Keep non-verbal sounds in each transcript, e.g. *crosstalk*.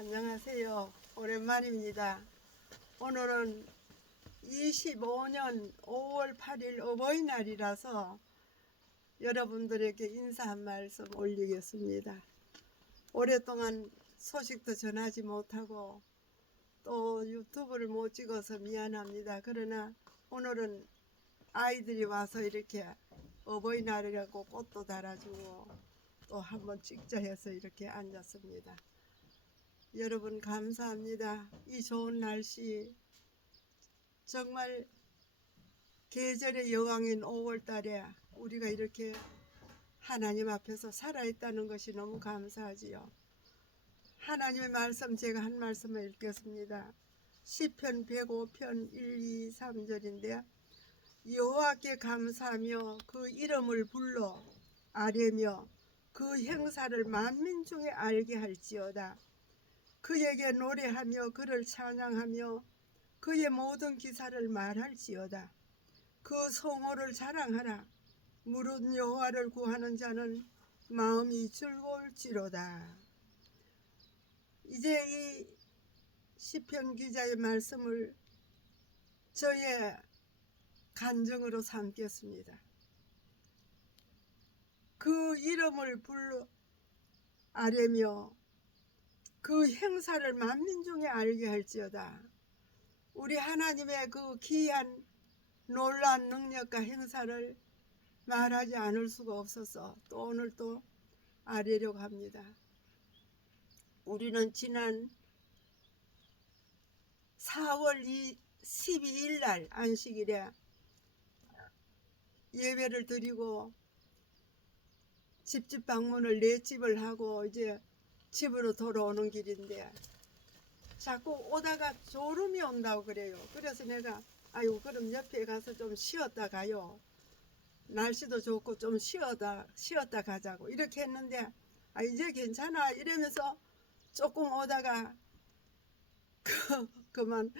안녕하세요. 오랜만입니다. 오늘은 25년 5월 8일 어버이날이라서 여러분들에게 인사 한 말씀 올리겠습니다. 오랫동안 소식도 전하지 못하고 또 유튜브를 못 찍어서 미안합니다. 그러나 오늘은 아이들이 와서 이렇게 어버이날이라고 꽃도 달아주고 또 한번 찍자 해서 이렇게 앉았습니다. 여러분 감사합니다. 이 좋은 날씨 정말 계절의 여왕인 5월 달에 우리가 이렇게 하나님 앞에서 살아있다는 것이 너무 감사하지요. 하나님의 말씀 제가 한 말씀을 읽겠습니다. 시편 105편 1, 2, 3절인데 여호와께 감사하며 그 이름을 불러 아뢰며 그 행사를 만민 중에 알게 할지어다. 그에게 노래하며 그를 찬양하며 그의 모든 기사를 말할지어다. 그 성호를 자랑하라. 무릇 여호와를 구하는 자는 마음이 즐거울지로다. 이제 이 시편 기자의 말씀을 저의 간증으로 삼겠습니다. 그 이름을 불러 아뢰며 그 행사를 만민 중에 알게 할지어다. 우리 하나님의 그 귀한 놀란 능력과 행사를 말하지 않을 수가 없어서 또 오늘 또 아뢰려고 합니다. 우리는 지난 4월 12일 날 안식일에 예배를 드리고 집집 방문을 네 집을 하고 이제 집으로 돌아오는 길인데 자꾸 오다가 졸음이 온다고 그래요. 그래서 내가 아유 그럼 옆에 가서 좀 쉬었다 가요. 날씨도 좋고 좀 쉬었다 쉬었다 가자고 이렇게 했는데 아 이제 괜찮아 이러면서 조금 오다가 그 그만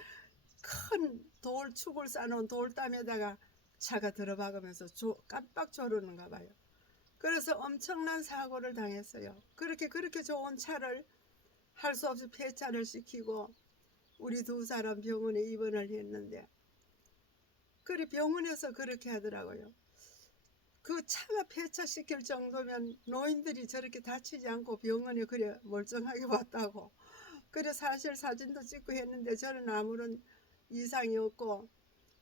큰 돌 축을 쌓아놓은 돌담에다가 차가 들어박으면서 조, 깜빡 졸르는가 봐요. 그래서 엄청난 사고를 당했어요. 그렇게 그렇게 좋은 차를 할 수 없이 폐차를 시키고 우리 두 사람 병원에 입원을 했는데 그래 병원에서 그렇게 하더라고요. 그 차가 폐차시킬 정도면 노인들이 저렇게 다치지 않고 병원에 그래 멀쩡하게 *laughs* 왔다고. 그래 사실 사진도 찍고 했는데 저는 아무런 이상이 없고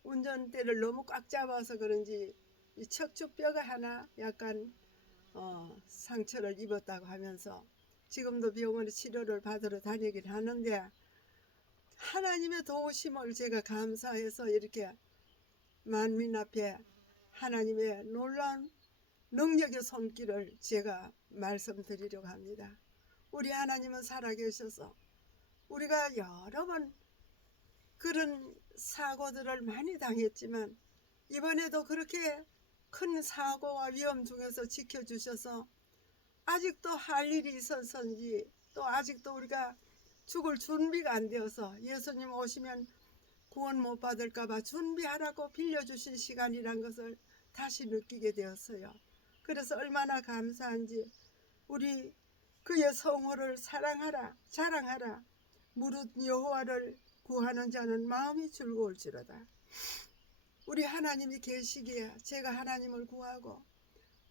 운전대를 너무 꽉 잡아서 그런지 이 척추뼈가 하나 약간 어, 상처를 입었다고 하면서 지금도 병원에 치료를 받으러 다니긴 하는데 하나님의 도우심을 제가 감사해서 이렇게 만민 앞에 하나님의 놀라운 능력의 손길을 제가 말씀드리려고 합니다. 우리 하나님은 살아계셔서 우리가 여러 번 그런 사고들을 많이 당했지만 이번에도 그렇게 큰 사고와 위험 중에서 지켜주셔서 아직도 할 일이 있어서인지 또 아직도 우리가 죽을 준비가 안 되어서 예수님 오시면 구원 못 받을까봐 준비하라고 빌려주신 시간이란 것을 다시 느끼게 되었어요. 그래서 얼마나 감사한지 우리 그의 성호를 사랑하라 자랑하라 무릇 여호와를 구하는 자는 마음이 즐거울지로다. 우리 하나님이 계시기에 제가 하나님을 구하고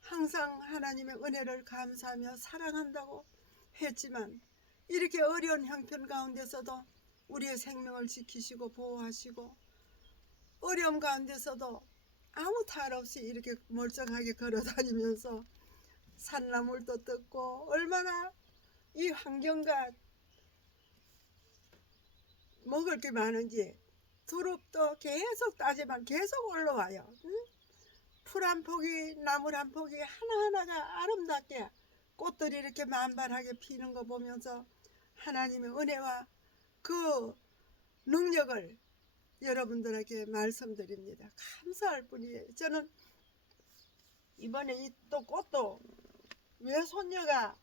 항상 하나님의 은혜를 감사하며 사랑한다고 했지만 이렇게 어려운 형편 가운데서도 우리의 생명을 지키시고 보호하시고 어려움 가운데서도 아무 탈 없이 이렇게 멀쩡하게 걸어 다니면서 산나물도 뜯고 얼마나 이 환경과 먹을 게 많은지 두릅도 계속 따지만 계속 올라와요. 풀한 폭이 나물 한 폭이 하나하나가 아름답게 꽃들이 이렇게 만발하게 피는 거 보면서 하나님의 은혜와 그 능력을 여러분들에게 말씀드립니다. 감사할 뿐이에요. 저는 이번에 이 또 꽃도 왜 손녀가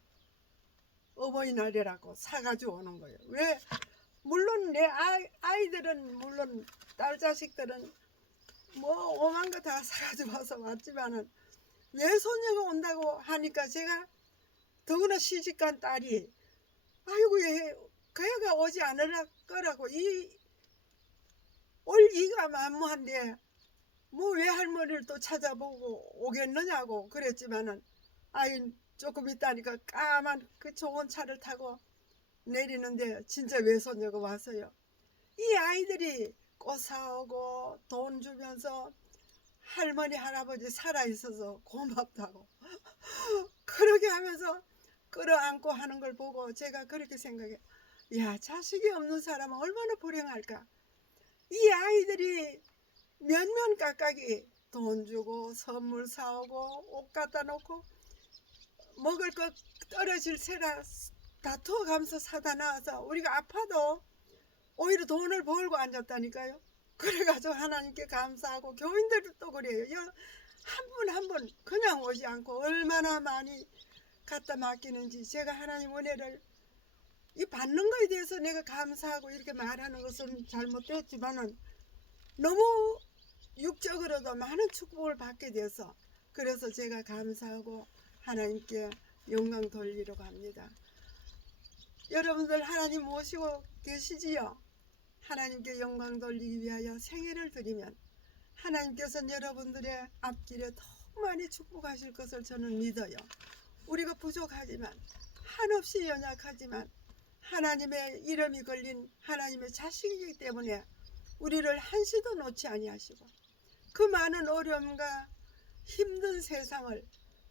어버이날이라고 사가지고 오는 거예요. 왜 아이들은 물론 딸 자식들은 뭐 오만 거 다 사가지고 와서 왔지만은 왜 손녀가 온다고 하니까 제가 더구나 시집간 딸이 아이고 얘 그애가 오지 않으라 거라고 이 올 이가 만무한데 뭐왜 할머니를 또 찾아보고 오겠느냐고 그랬지만은 아이 조금 있다니까 까만 그 좋은 차를 타고 내리는데 진짜 외손녀가 왔어요. 이 아이들이 꽃 사오고 돈 주면서 할머니 할아버지 살아 있어서 고맙다고 *laughs* 그렇게 하면서 끌어안고 하는 걸 보고 제가 그렇게 생각해. 야 자식이 없는 사람은 얼마나 불행할까. 이 아이들이 면면 각각이 돈 주고 선물 사오고 옷 갖다 놓고 먹을 거 떨어질 새라 다투어가면서 사다 놔서 우리가 아파도 오히려 돈을 벌고 앉았다니까요. 그래가지고 하나님께 감사하고 교인들도 또 그래요. 한 분 한 분 그냥 오지 않고 얼마나 많이 갖다 맡기는지 제가 하나님 은혜를 이 받는 거에 대해서 내가 감사하고 이렇게 말하는 것은 잘못됐지만은 너무 육적으로도 많은 축복을 받게 돼서 그래서 제가 감사하고 하나님께 영광 돌리려고 합니다. 여러분들 하나님 모시고 계시지요? 하나님께 영광 돌리기 위하여 생애를 드리면 하나님께서는 여러분들의 앞길에 더 많이 축복하실 것을 저는 믿어요. 우리가 부족하지만 한없이 연약하지만 하나님의 이름이 걸린 하나님의 자식이기 때문에 우리를 한시도 놓지 아니하시고 그 많은 어려움과 힘든 세상을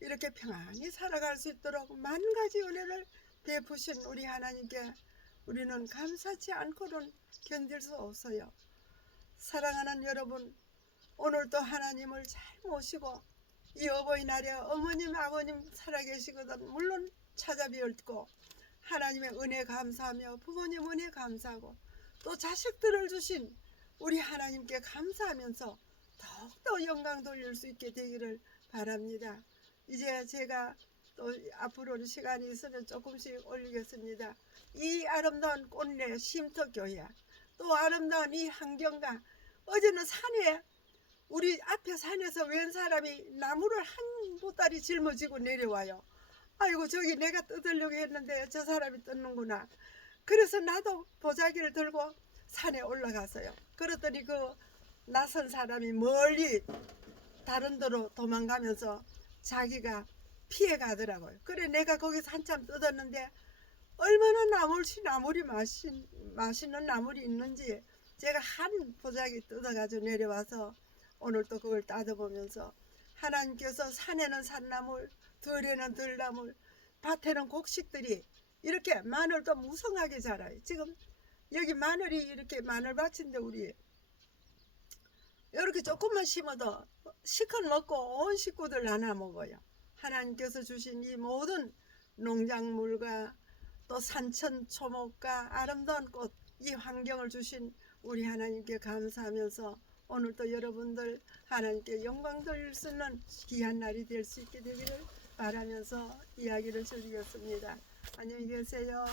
이렇게 평안히 살아갈 수 있도록 만 가지 은혜를 베푸신 우리 하나님께 우리는 감사치 않고는 견딜 수 없어요. 사랑하는 여러분, 오늘도 하나님을 잘 모시고 이 어버이날에 어머님, 아버님 살아계시거든 물론 찾아뵙고 하나님의 은혜 감사하며 부모님 은혜 감사하고 또 자식들을 주신 우리 하나님께 감사하면서 더욱더 영광 돌릴 수 있게 되기를 바랍니다. 이제 제가 또 앞으로 시간이 있으면 조금씩 올리겠습니다. 이 아름다운 꽃내 쉼터교회 또 아름다운 이 환경과 어제는 산에 우리 앞에 산에서 웬 사람이 나무를 한 보따리 짊어지고 내려와요. 아이고 저기 내가 뜯으려고 했는데 저 사람이 뜯는구나. 그래서 나도 보자기를 들고 산에 올라갔어요. 그랬더니 그 낯선 사람이 멀리 다른 데로 도망가면서 자기가 피해 가더라고요. 그래 내가 거기서 한참 뜯었는데 얼마나 나물시 나물이 맛있, 맛있는 나물이 있는지 제가 한 보자기 뜯어가지고 내려와서 오늘 또 그걸 따져보면서 하나님께서 산에는 산나물, 들에는 들나물, 밭에는 곡식들이 이렇게 마늘도 무성하게 자라요. 지금 여기 마늘이 이렇게 마늘밭인데 우리 이렇게 조금만 심어도 시컷 먹고 온 식구들 나눠 먹어요. 하나님께서 주신 이 모든 농작물과 또 산천 초목과 아름다운 꽃, 이 환경을 주신 우리 하나님께 감사하면서 오늘도 여러분들 하나님께 영광 돌릴 수 있는 귀한 날이 될 수 있게 되기를 바라면서 이야기를 줄이겠습니다. 안녕히 계세요.